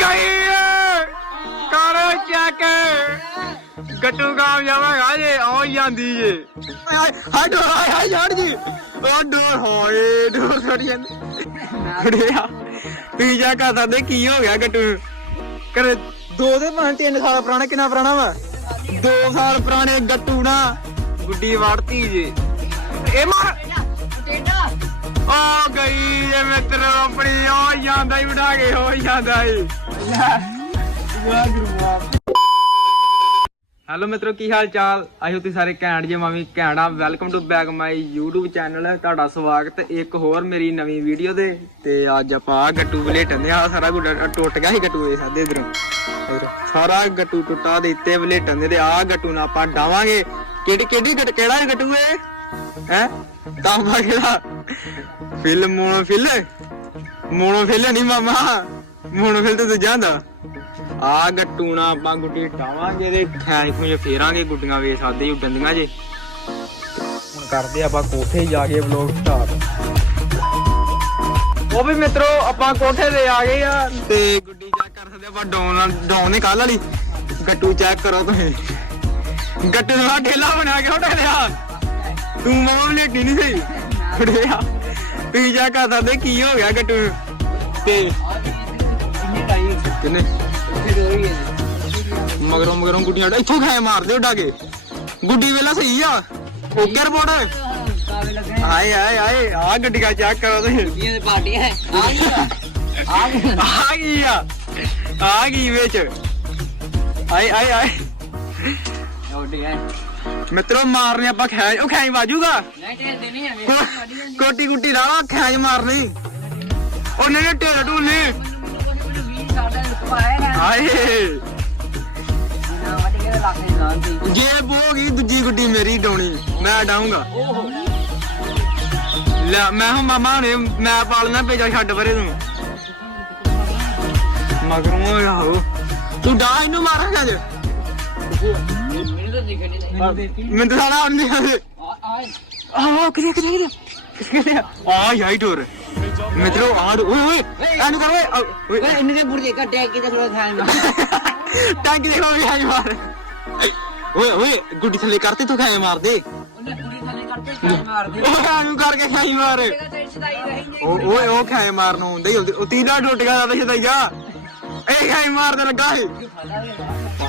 ਗਈ ਏ। ਕਰੋ ਚੈੱਕ ਗੱਟੂ ਕਾਮਯਾਬ ਹੈਗਾ ਜੇ ਆਉ ਜਾਂਦੀ ਜੇ। ਹਾਏ ਹਾਏ ਡੋਰ ਹਾਏ ਯਾਰ ਜੀ ਉਹ ਡੋਰ ਹੋਏ ਡੋਰ ਸੜੀ ਜਾਂਦੀ। ਤੁਸੀਂ ਜਾ ਕਰ ਸਕਦੇ ਕੀ ਹੋ ਗਿਆ ਗੱਟੂ? ਕਰ ਦੋ ਦੇ ਪੰਜ ਤਿੰਨ ਸਾਲ ਪੁਰਾਣਾ ਕਿੰਨਾ ਪੁਰਾਣਾ ਵਾ? ਦੋ ਸਾਲ ਪੁਰਾਣੇ ਗੱਟੂ ਨਾ। ਗੁੱਡੀ ਵੜਤੀ ਜੇ। ਇਹ ਮਾਰ ਆ ਗਈ ਜੇ ਮਿੱਤਰ ਆਪਣੀ ਆ ਜਾਂਦਾ ਹੀ ਵੜਾ ਕੇ ਹੋ ਜਾਂਦਾ ਹੀ। ਹੈਲੋ ਮਿੱਤਰੋ, ਕੀ ਹਾਲ ਚਾਲ? ਆਇਓ ਤੁਸੀਂ ਸਾਰੇ ਘੈਂਟ ਜੇ ਮਾਮੀ ਘੈਂਟਾ welcome to back my YouTube channel ਤੁਹਾਡਾ ਸਵਾਗਤ ਇੱਕ ਹੋਰ ਮੇਰੀ ਨਵੀਂ ਵੀਡੀਓ ਦੇ ਤੇ ਅੱਜ ਆਪਾਂ ਆ ਗੱਟੂ ਵਲੇਟਣ ਆ ਸਾਰਾ ਗੁੱਡਾ ਟੁੱਟ ਗਿਆ ਸੀ ਗੱਟੂ ਇਹ ਸਾਦੇ ਇਧਰੋਂ। ਸਾਰਾ ਗੱਟੂ ਟੁੱਟਾ ਦੇ ਇੱਤੇ ਵਲੇਟਣ ਦੇ ਤੇ ਆ ਗੱਟੂ ਨਾਲ ਆਪਾਂ ਡਾਵਾਂਗੇ। ਕਿਹੜੀ ਕਿਹੜੀ ਗੱਟ, ਕਿਹੜਾ ਇਹ ਗੱਟੂ ਏ ਹੈ? ਤਾਂਬਾ ਕਿਹੜਾ ਫਿਲ ਮੋਨੋ ਫਿਲ ਮੋਨੋ ਨਹੀਂ ਮਾਮਾ। ਮੋਨੋ ਫਿਲ ਤੇ ਤੂੰ ਜਾਂਦਾ ਆ ਗੱਟੂ ਨਾਲ ਆਪਾਂ ਗੁੱਡੀ ਟਾਵਾਂਗੇ ਤੇ ਖੈਣ ਖੂਜ ਫੇਰਾਂਗੇ ਗੁੱਡੀਆਂ ਵੇ ਸਾਦੇ ਹੀ ਉੱਡਣਦੀਆਂ ਜੇ। ਹੁਣ ਕਰਦੇ ਆਪਾਂ ਕੋਠੇ ਜਾ ਕੇ ਵਲੌਗ ਸਟਾਰਟ ਉਹ ਵੀ ਮਿੱਤਰੋ ਆਪਾਂ ਕੋਠੇ ਤੇ ਆ ਗਏ ਆ। ਤੇ ਗੁੱਡੀ ਚੈੱਕ ਕਰ ਸਕਦੇ ਆਪਾਂ ਡਾਊਨ ਡਾਊਨ ਨੇ ਕੱਲ ਵਾਲੀ। ਗੱਟੂ ਚੈੱਕ ਕਰੋ ਤੁਸੀਂ। ਗੱਟੂ ਦਾ ਢੇਲਾ ਬਣਾ ਕੇ ਉੱਡ ਲਿਆ ਤੂੰ ਮਾਮਾ ਲੇਟੀ ਨਹੀਂ ਸਹੀ ਖੜਿਆ ਤੁਸੀਂ ਜਾ ਕਰ ਸਕਦੇ ਕੀ ਹੋ ਗਿਆ ਗੱਟੂ? ਤੇ ਕਿੰਨੇ? ਮਗਰੋਂ ਮਗਰੋਂ ਗੁੱਡੀਆਂ ਉੱਡਾ- ਇੱਥੋਂ ਖਾਏ ਮਾਰਦੇ ਉੱਡਾ ਕੇ ਗੁੱਡੀ ਵੇਲਾ ਸਹੀ ਆ। Okay report. ਆਏ ਆਏ ਆਏ। ਆ ਗੱਡੀਆਂ ਚੈੱਕ ਕਰੋ ਤੁਸੀਂ। ਆ ਗਈ ਆ। ਆ ਗਈ ਵਿੱਚ। ਆਏ ਆਏ ਆਏ। ਮਿੱਤਰੋ, ਮਾਰਨੇ ਆਪਾਂ ਖੈਜ ਉਹ ਖੈਜ ਵਾਜੂਗਾ। ਕੋ- ਕੋਟੀ ਕੁੱਟੀ ਲਾਣਾ ਖੈਜ ਮਾਰਨੀ। ਉਹਨੇ ਨੇ ਢੇਰ ਢੂਲੇ ਆਏ ਜੇ ਬੋਗੀ ਦੂਜੀ ਗੁੱਡੀ ਮੇਰੀ ਡਾਉਣੀ ਮੈਂ ਡਾਉਂਗਾ ਲੈ ਮੈਂ ਹੁਣ ਮਾਮਾ ਨੇ ਮੈਂ ਪਾਲਣਾ ਭੇਜਾ ਛੱਡ ਪਰੇ ਤੂੰ ਮਗਰੋਂ ਆਹੋ ਤੂੰ ਡਾ ਇਹਨੂੰ ਮਾਰਾਂਗਾ ਅੱਜ ਮੈਨੂੰ ਤਾਂ ਸਾਲਾ ਆਉਂਦੀ ਹੈ ਆਹ ਕਿਹਦੇ ਕਿਹਦੇ ਆ ਯਾਈ ਟੋਰ ਮਿੱਤਰੋ ਆ ਓਏ ਓਏ ਐਨੂੰ ਕਰ ਓਏ ਆ, ਓਏ। ਟੈਂਕ ਦੇਖੋ ਵੀ ਆਈ ਮਾਰ। ਓਏ ਓਏ ਗੁੱਡੀ ਥੱਲੇ ਕਰਤੇ ਤੂੰ ਖਾਏ ਮਾਰ ਦੇ। ਓਏ ਐਨੂੰ ਕਰਕੇ ਖਾਈ ਮਾਰ। ਓ- ਓਏ ਉਹ ਖਾਏ ਮਾਰਨ ਹੁੰਦੇ ਹੀ ਉਹ ਤੀਨਾ ਟੁੱਟ ਗਿਆ ਤਾਂ ਸ਼ਦਾਈ ਜਾ ਇਹ ਖਾਈ ਮਾਰਦੇ ਲੱਗਾ ਹੈ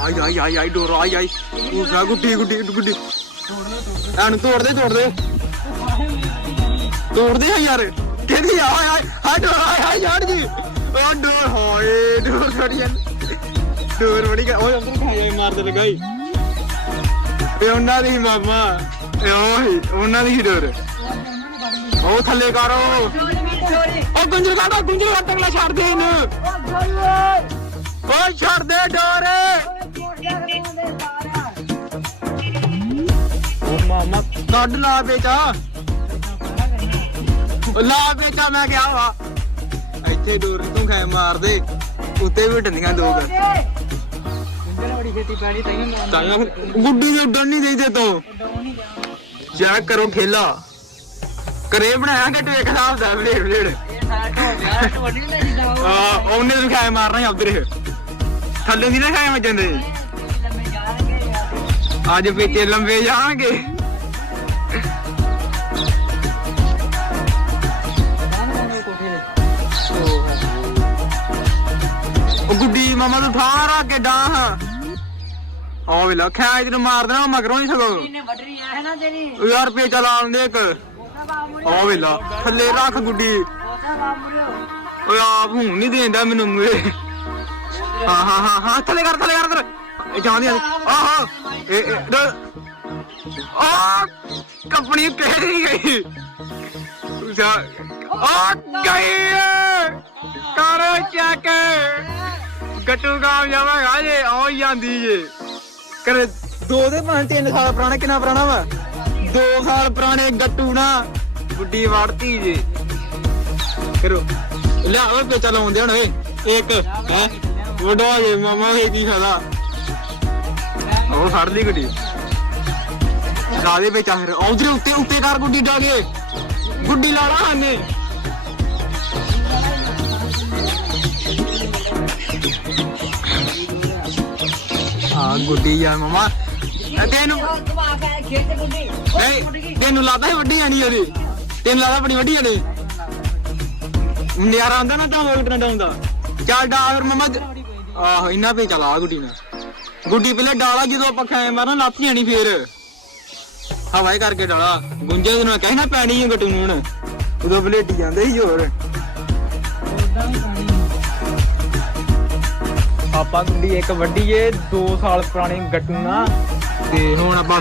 ਆਈ ਆਈ ਆਈ ਆਈ ਡੋਰ ਆਈ ਆਈ। ਉਹ ਜਾ ਗੁੱਡੀ ਗੁੱਡੀ ਗੁੱਡੀ। ਐਨੂੰ ਤੋੜ ਦੇ ਤੋੜ ਦੇ। ਤੋੜ ਦੇ ਯਾਰ। ਕਿਹਦੀ ਆ ਹਾਏ ਹਾਏ ਹਾਏ ਡੋਰ ਹਾਏ ਹਾਏ ਯਾਰ ਜੀ ਉਹ ਡੋਰ ਹੋਏ ਡੋਰ ਛੜੀ ਜਾਂਦੀ ਡੋਰ ਬੜੀ ਓਏ ਅੰਦਰ ਖਾਈ ਮਾਰਦੇ ਲਗਾਈ। ਇਹ ਉਹਨਾਂ ਦੀ ਮਾਮਾ। ਓਏ ਉਹਨਾਂ ਦੀ ਡੋਰ। ਉਹ ਥੱਲੇ ਕਰੋ ਉਹ। ਗੁੰਜਰ ਕਾਟਾ ਗੁੰਜਰ ਕਾਟਾ ਅਗਲਾ ਛੱਡ ਦੇ ਇਹਨੂੰ। ਓਏ ਛੱਡ ਦੇ ਡੋਰ। ਉਹ ਮਾਮਾ ਕੱਢ ਲਾ ਬੇਟਾ। ਉਹ ਲਾ ਬੇਟਾ ਮੈਂ ਕਿਹਾ ਵਾ। ਇੱਥੇ ਡੋਰ ਤੂੰ ਖਾਏ ਮਾਰ ਉੱਤੇ ਵੀ ਢੰਡੀਆਂ ਦੋ ਕਰ ਤਾਇਆ ਗੁੱਡੀ ਦੇ ਉੱਡਣ ਨਹੀਂ ਦੇਈਦੇ ਤੋ। ਚੈੱਕ ਕਰੋ ਖੇਲਾ। ਕਰੇ ਬਣਾਇਆ ਕਿ ਟੇਕ ਹਿਸਾਬ ਦਾ ਬਲੇਡ ਬਲੇਡ ਆ ਉਹਨੇ ਵੀ ਖਾਏ ਮਾਰਨਾ ਹੀ ਉਧਰ। ਥੱਲੇ ਦੀ ਨਾ ਖਾਏ ਅੱਜ ਪੇਚੇ ਲੰਬੇ ਜਾਣਗੇ। ਮਾਮਾ ਤੂੰ ਠਾਰ ਆ ਕੇ ਡਾਹ। ਆ ਵੇ ਲਖਿਆ ਇਹਨੂੰ ਮਾਰ ਦੇਣਾ ਮਗਰੋਂ ਨਹੀਂ ਸਕੋ ਉਹ ਯਾਰ ਪੇ ਚਲਾ ਆਉਂਦੇ ਇੱਕ। ਆ ਵੇ ਲਾ ਥੱਲੇ ਰੱਖ ਗੁੱਡੀ। ਓਏ ਆਪ ਹੁਣ ਨਹੀਂ ਦੇਂਦਾ ਮੈਨੂੰ ਮੂਰੇ ਹਾਂ ਹਾਂ ਹਾਂ ਹਾਂ ਥੱਲੇ ਕਰ ਥੱਲੇ ਕਰ ਇੱਧਰ ਇਹ ਜਾਂਦੀ ਆ। ਆਹ ਇਹ ਇਹ ਡ- ਆ ਕੰਪਨੀ ਕਿਹੜੀ ਗਈ? ਜਾ ਆ ਗਈ। ਕਰੋ ਚੈੱਕ। ਗੱਟੂ ਕਾਮਯਾਬ ਹੈਗਾ ਜੇ ਆਉ ਜਾਂਦੀ ਜੇ। ਕਰ ਦੋ ਦੇ ਪੰਜ ਤਿੰਨ ਸਾਲ ਪੁਰਾਣਾ, ਕਿੰਨਾ ਪੁਰਾਣਾ ਵਾ? ਦੋ ਸਾਲ ਪੁਰਾਣੇ ਗੱਟੂ ਨਾ ਗੁੱਡੀ ਵੜਤੀ ਜੇ। ਕਰੋ। ਲੈ ਓਏ ਪੇਚਾ ਲਾਉਂਦੇ ਹਣ, ਓਏ। ਇੱਕ, ਹੈ? ਵਡਾ ਜੇ, ਮਾਮਾ ਵੀ ਕੀ ਉਹ ਫੜ ਲਈ ਗੁੱਡੀ। ਲਾ ਦੇ ਪੇਚਾ ਫਿਰ। ਉੱਤੇ ਉੱਤੇ ਕਰ ਗੁੱਡੀ ਡਾਗੇ ਗੁੱਡੀ ਲਾ ਹਾਨੇ। ਆ ਗੁੱਡੀ ਆ ਮਮਾ। ਤੈਨੂੰ ਨਹੀਂ, ਤੈਨੂੰ ਲੱਗਦਾ ਹੈ ਵੱਡੀ ਆਣੀ ਉਹਦੀ ਤੈਨੂੰ ਲੱਗਦਾ ਬੜੀ ਵੱਡੀ ਆਣੀ ਨਿਆਰਾ ਆਉਂਦਾ ਨਾ ਤਾਂ ਉਹ ਡਾਉਂਦਾ ਚੱਲ ਡਾ ਮਮਾ ਆਹੋ, ਇੰਨਾ ਪੇ ਚਲਾ ਗੁੱਡੀ ਨਾਲ। ਗੁੱਡੀ ਪਹਿਲੇ ਡਾਲਾ ਜਦੋਂ ਆਪਾਂ ਖਾਏ ਮਾਰਾਂ ਲੱਥ ਜਾਣੀ ਫੇਰ। ਹਵਾਏ ਕਰਕੇ ਡਾਲਾ। ਗੁੰਜੇ ਦੇ ਨਾਲ ਕਹਿਣਾ ਪੈਣੀ ਹੈ ਗੱਟੂ ਨੂੰ ਹੁਣ। ਉਦੋਂ ਬਲੇਟੀ ਜਾਂਦੇ ਸੀ ਹੋਰ। ਆਪਾਂ ਗੁੱਡੀ ਇੱਕ ਵੱਡੀ ਏ 2 ਸਾਲ ਪੁਰਾਣੀ ਗੱਟੂ ਨਾ ਤੇ ਹੁਣ ਆਪਾਂ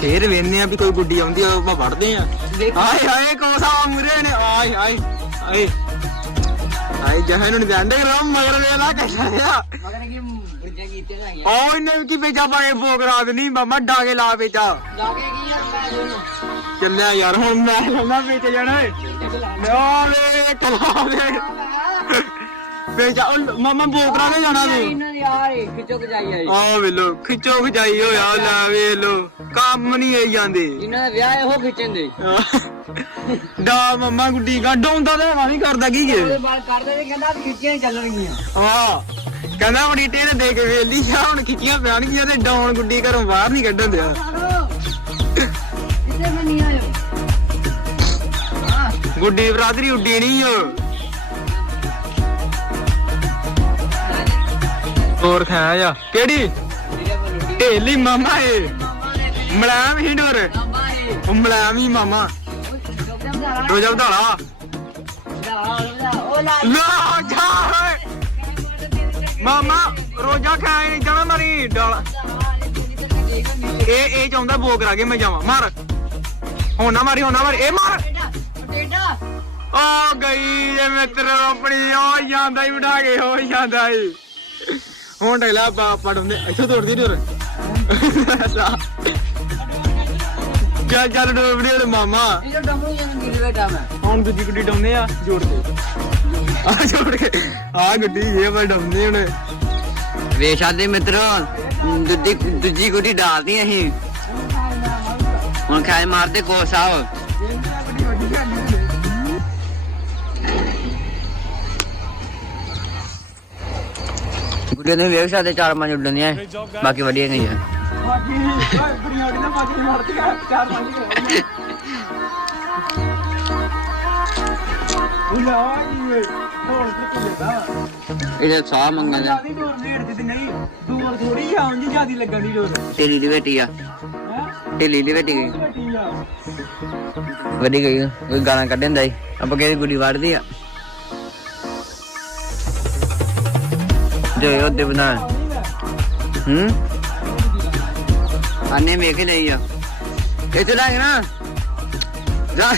ਫੇਰ ਵੇਖਨੇ ਆ ਵੀ ਕੋਈ ਗੁੱਡੀ ਆਉਂਦੀ ਆ ਆਪਾਂ ਵੜਦੇ ਆ। ਹਾਏ ਹਾਏ ਕੋਸਾ ਮੁਰੇ ਨੇ ਆਏ ਹਾਏ ਹਾਏ ਹਾਏ ਜਹਨ ਨੂੰ ਜਾਂਦੇ ਰਮ ਮਗਰ ਵੇਲਾ ਕਹਿਆ ਉਹ ਇਹਨੇ ਕੀ ਵੇਚਾ ਪਾਏ ਨਹੀਂ ਮਾਮਾ ਡਾਗੇ ਲਾ ਵੇਚਾ ਚੱਲਿਆ ਯਾਰ ਹੁਣ ਮੈਂ ਕਹਿੰਦਾ ਵੇਚ ਜਾਣਾ। ਏ ਨਾ ਵੇ ਕਲਾ ਦੇ ਉਹ ਮਾਮਾ ਬੋਕਰਾ ਦੇ ਜਾਣਾ ਤੂੰ। ਆ ਵੇਲੋ ਖਿੱਚੋ ਖਿਚਾਈ ਹੋਇਆ ਲੈ ਵੇਲੋ ਕੰਮ ਨਹੀਂ ਆਈ ਜਾਂਦੇ। ਡਾ ਮੰਮਾ ਗੁੱਡੀ ਗਾਡੋਂਦਾ ਤੇ ਹਵਾ ਨਹੀਂ ਕਰਦਾ ਕੀ ਹਾਂ ਕਹਿੰਦਾ ਬੜੀ ਟੇਨ ਦੇ ਕੇ ਵੇਲੀ ਆ ਹੁਣ ਖਿੱਚੀਆਂ ਪੈਣਗੀਆਂ ਤੇ ਡਾਉਣ ਗੁੱਡੀ ਘਰੋਂ ਬਾਹਰ ਨਹੀਂ ਕੱਢਣ ਦਿਆ। ਗੁੱਡੀ ਬਰਾਦਰੀ ਉੱਡੀ ਨਹੀਂ ਓ। ਹੋਰ ਖਾਇਆ ਜਾ ਕਿਹੜੀ? ਢੇਲੀ ਮਾਮਾ ਏ। ਮਲਾਮ ਹੀ ਡੋਰ ਉਹ ਮਲਾਮ ਹੀ ਮਾਮਾ। ਰੋਜਾ ਵਧਾਲਾ। ਲਾ ਜਾ ਮਾਮਾ, ਰੋਜਾ ਖਾਏ ਨਹੀਂ ਜਾਣਾ ਮਰੀ ਡਾਲਾ। ਇਹ ਇਹ ਚਾਹੁੰਦਾ ਬੋਕ ਰਾ ਕੇ ਮੈਂ ਜਾਵਾਂ। ਮਾਰ। ਹੁਣ ਨਾ ਮਾਰੀ, ਹੁਣ ਨਾ ਮਾਰੀ। ਇਹ ਮਾਰ। ਆ ਗਈ ਇਹ ਮਿੱਤਰ ਆਪਣੀ। ਆ ਜਾਂਦਾ ਹੀ ਉਡਾ ਕੇ, ਹੋ ਜਾਂਦਾ ਹੀ। ਤੋੜਦੀ ਡੋਰ ਚੱਲ ਚੱਲ ਡੋਰ ਵੀਡੀਓ ਮਾਮਾ ਹੁਣ ਦੂਜੀ ਗੁੱਡੀ ਡਾਉਂਦੇ ਆ ਜੋੜ ਕੇ ਆ ਜੋੜ ਕੇ ਆ ਗੁੱਡੀ ਇਹ ਪਰ ਡਾਉਂਦੇ ਹੁਣ ਵੇਸ਼ਾਦੇ ਮਿੱਤਰੋ ਦੂਜੀ ਦੂਜੀ ਗੁੱਡੀ ਡਾਲਦੀ ਅਸੀਂ ਹੁਣ ਖਾਏ ਮਾਰਦੇ ਕੋ ਸਾਹਿਬ ਗੁੱਡੀਆਂ ਨੇ ਵੇਖ ਸਕਦੇ ਚਾਰ ਪੰਜ ਉੱਡਣੀਆਂ ਬਾਕੀ ਵੱਡੀਆਂ ਗਈਆਂ ਬਾਕੀ ਬੁਰੀਆਂ ਦੀ ਨਾ ਬਾਕੀ ਮਾਰਦੀਆਂ ਚਾਰ ਪੰਜ ਢੋਲ ਇਹ ਸਾਹ ਮੰਗਣ ਦਾ। ਡੋਰ ਨੇੜ ਤੇ ਨਹੀਂ ਦੂਰ ਥੋੜੀ ਆ ਉਂਝ ਜਿਆਦੀ ਲੱਗਣ ਦੀ ਢੇਲੀ ਦੀ ਬੇਟੀ ਆ। ਹੈ ਢੇਲੀ ਦੀ ਬੇਟੀ ਗਈ। ਵੱਡੀ ਗਈ। ਕੋਈ ਗਾਲਾਂ ਕੱਢਣ ਦਾ ਆਪਾਂ ਕਿਹਦੀ ਗੁੱਡੀ ਵੜਦੀ ਆ? ਜੋ ਉਹਦੇ ਬਣਾ। ਹੂੰ? ਆਨੇ ਵੇਖ ਲਈ ਆ। ਇੱਥੇ ਲੱਗ ਨਾ। ਜਾ।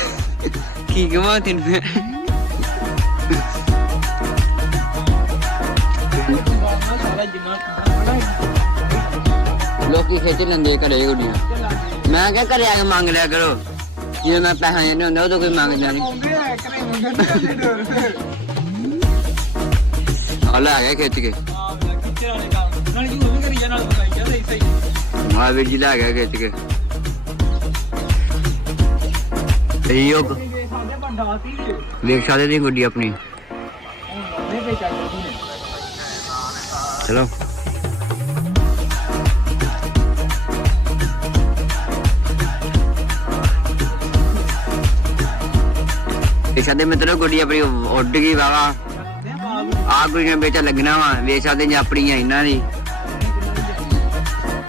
ਕੀ ਕਮਾ ਤਿੰਨ? ਸਾਰਾ ਲੋਕੀ ਖੇਤੀ ਲੈਂਦੇ ਘਰੇ ਗੁੱਡੀਆਂ। ਮੈਂ ਕਿਹਾ ਘਰੇ ਆ ਕੇ ਮੰਗ ਲਿਆ ਕਰੋ। ਜਦੋਂ ਮੈਂ ਪੈਸਾ ਨਹੀਂ ਹੁੰਦਾ ਉਦੋਂ ਕੋਈ ਮੰਗਦਾ ਨਹੀਂ ਲੈ ਜਾ ਖਿੱਚ ਕੇ। ਆ ਵੀਰ ਜੀ, ਲੈ ਗਿਆ ਖਿੱਚ ਕੇ। ਇਹੀ ਉਹ ਇਹ ਵੇਖ ਸਕਦੇ ਦੀ ਗੁੱਡੀ ਆਪਣੀ। ਚਲੋ। ਸਾਡੇ ਮਿੱਤਰੋ, ਗੁੱਡੀ ਆਪਣੀ ਉੱਡ ਗਈ ਵਾਵਾ ਆ ਗੁੱਡੀਆਂ ਵੇਚਾ ਲੱਗਣਾ ਵਾ ਵੇਚ ਸਕਦੇ ਜੀ ਆਪਣੀਆਂ ਇਹਨਾਂ ਦੀ।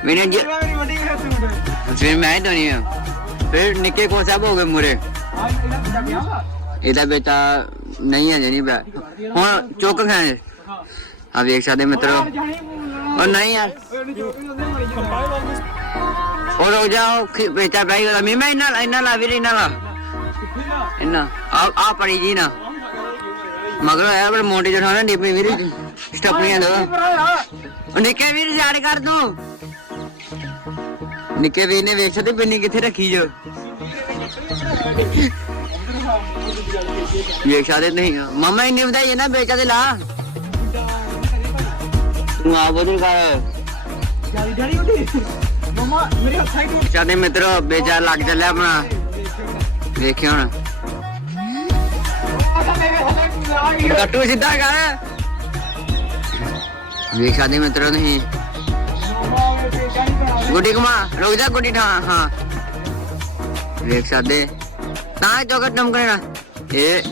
ਮੈਨੇ ਜੀ ਮੇਰੀ ਵੱਡੀ ਫਿਰ ਮੈਂ ਹੀ ਆ। ਫਿਰ ਨਿੱਕੇ ਕੋ ਸਾਹਿਬ ਹੋ ਗਏ ਮੁਰੇ। ਆ ਇਹਦਾ ਗਿਆ ਵਾ? ਬੇਟਾ ਨਹੀਂ ਹੈ ਨਹੀਂ ਬੈ ਹੁਣ ਚੁੱਕ ਹਾਂ ਆ ਵੇਖ ਸਕਦੇ ਮਿੱਤਰੋ। ਜਾਣੀ ਉਹ ਨਹੀਂ ਯਾਰ ਉਹਨੇ ਜੋ ਵੀ ਉਹਦੇ ਮਰੀ ਜਾਂਦਾ ਉਹ ਰੋ ਜਾਓ ਬੇਟਾ ਭਾਈ ਦਾ ਮੈਂ ਇਹਨਾਂ ਇਹਨਾਂ ਲਾ ਵੀਰ ਇਹਨਾਂ ਲਾ। ਇਹਨਾਂ ਆ ਆ ਪੜੀ ਜੀ ਨਾ। ਮਗਰ ਆਇਆ ਬੜ ਮੋਟੇ ਜਣਾ ਨਾ ਨੀਪੀ ਵੀਰ ਸਟੱਪੀਆਂ ਦੋ। ਨਿੱਕੇ ਵੀਰ ਯਾਦ ਕਰ ਦੂੰ ਨਿੱਕੇ ਵੀਰ ਨੇ ਵੇਖ ਸਕਦੇ ਪਿੰਨੀ ਕਿੱਥੇ ਰੱਖੀ ਜੋ। ਵੇਖ ਸਕਦੇ ਨਹੀਂ। ਮਮਾ ਇੰਨੀ ਵਧਾਈ ਹੈ ਨਾ ਬੇਚਾ ਤੇ ਲਾ। ਤੂੰ ਆ ਬੋਲ ਕਰ। ਜਿਆਦੀ ਡੜੀ ਉਹਦੀ। ਮਮਾ ਮੇਰੇ ਹੱਥਾਂ ਹੀ ਟੁੱਟ ਮਿੱਤਰੋ ਬੇਚਾ ਲੱਗ ਚੱਲਿਆ ਆਪਣਾ। ਵੇਖਿਓ ਹੁਣ। ਹੀ ਕੱਟੂ ਸਿੱਧਾ ਕਰ। ਵੇਖ ਸਕਦੇ ਮਿੱਤਰੋ ਨਹੀਂ ਮਮਾ ਗੁੱਡੀ ਘੁਮਾ ਰੁਕ ਜਾ ਗੁੱਡੀ ਠਾ ਹਾਂ। ਵੇਖ ਸਕਦੇ। ਤਾਂ ਜੋਗਟ ਨਮ ਕਰੇਗਾ। ਇਹ।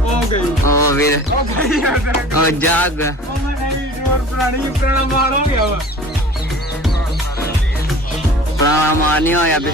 ਹੋ ਗਈ। ਉਹ ਵੀਰ। ਹੋ ਗਈ ਯਾਰ ਜਾਗ ਉਹ ਮੈਂ ਜੋਰ ਪੁਰਾਣੀ ਪੁਰਾਣਾ ਮਾਲ ਹੋ ਗਿਆ ਵਾ। ਪੁਰਾਣਾ ਮਾਰ ਨਹੀਂ ਹੋਇਆ ਬੇ